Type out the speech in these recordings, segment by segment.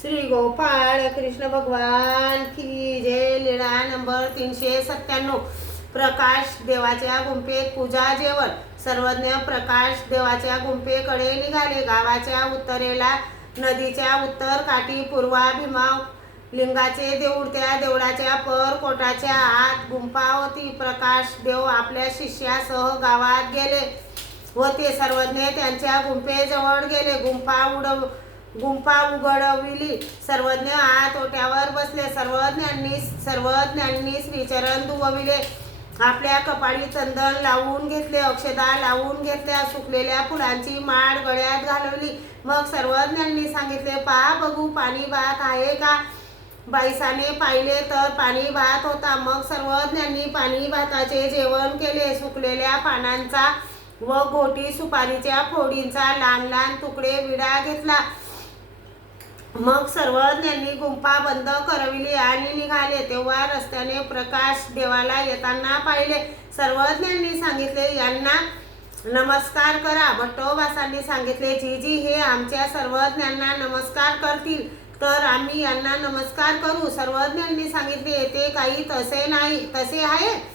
श्री गोपाळ कृष्ण भगवान की जय लीळा नंबर तीनशे सत्त्याण्णव. प्रकाश देवाच्या गुंफेत पूजा जेवण. सर्वज्ञ प्रकाश देवाच्या गुंफेकडे निघाले. गावाच्या उत्तरेला नदीच्या उत्तर काठी पूर्वा भीमा लिंगाचे देऊळ त्या देवळाच्या पर कोटाच्या आत गुंफा होती. प्रकाश देव आपल्या शिष्यासह गावात गेले. व ते सर्वज्ञ त्यांच्या गुंफेजवळ गेले. गुंफा उडव गुंफा उघडविली. सर्वज्ञ आत ओट्यावर बसले. सर्वज्ञांनी सर्वज्ञांनी श्रीचरण दुवविले आपल्या कपाळी चंदन लावून घेतले. अक्षदा लावून घेतल्या. सुकलेल्या फुलांची माळ गळ्यात घालवली. मग सर्वज्ञांनी सांगितले पहा बघू पाणी भात आहे का? बाईसाने पाहिले तर पाणी भात होता. मग सर्वज्ञांनी पाणी भाताचे जेवण केले. सुकलेल्या पानांचा व घोटी सुपारीच्या फोडींचा लहान लहान तुकडे विडा घेतला. मग सर्वज्ञांनी गुंफा बंद करविली आणि निघाले तेव्हा रस्त्याने प्रकाश देवाला येताना पाहिले. सर्वज्ञांनी सांगितले यांना नमस्कार करा. भट्टोबासांनी सांगितले जीजी हे आमच्या सर्वज्ञांना नमस्कार करतील. तर आम्ही यांना नमस्कार करू. सर्वज्ञांनी सांगितले ते काही तसे नाही तसे आहे?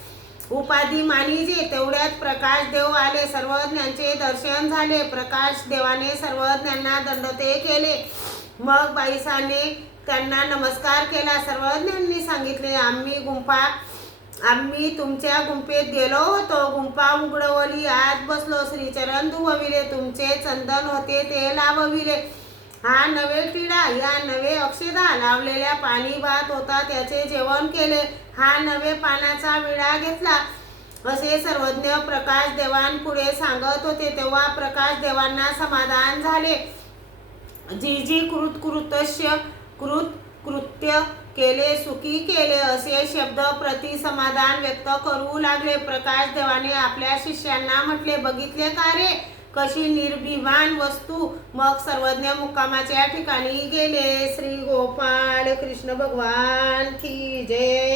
उपाधी मानिजे तेवढ्यात प्रकाश देव आले. सर्वज्ञांचे दर्शन झाले. प्रकाश देवाने सर्वज्ञांना दंडते केले. मग बाईसाने त्यांना नमस्कार केला. सर्वज्ञांनी सांगितले आम्ही गुंफा आम्ही तुमच्या गुंफेत गेलो होतो. गुंफा उघडवली आत बसलो. श्रीचरण धुवविले तुमचे चंदन होते ते लाभविले. हा नवे टिळा या नवे अक्षदा लावलेल्या पाणी भात होता त्याचे जेवण केले. हा नवे पानाचा विडा घेतला. असे सर्वज्ञ प्रकाश देवान पुढे सांगत होते. तेव्हा प्रकाश देवांना समाधान झाले. जी जी कृत कृतस्य कृत कृत्य केले सुखी केले असे शब्द प्रति समाधान व्यक्त करू लागले. प्रकाश देवाने आपल्या शिष्यांना म्हटले बघितले का रे? कशी निर्भिमान वस्तू. मग सर्वज्ञ मुक्कामाच्या ठिकाणी गेले. श्री गोपाळ कृष्ण भगवान की जय.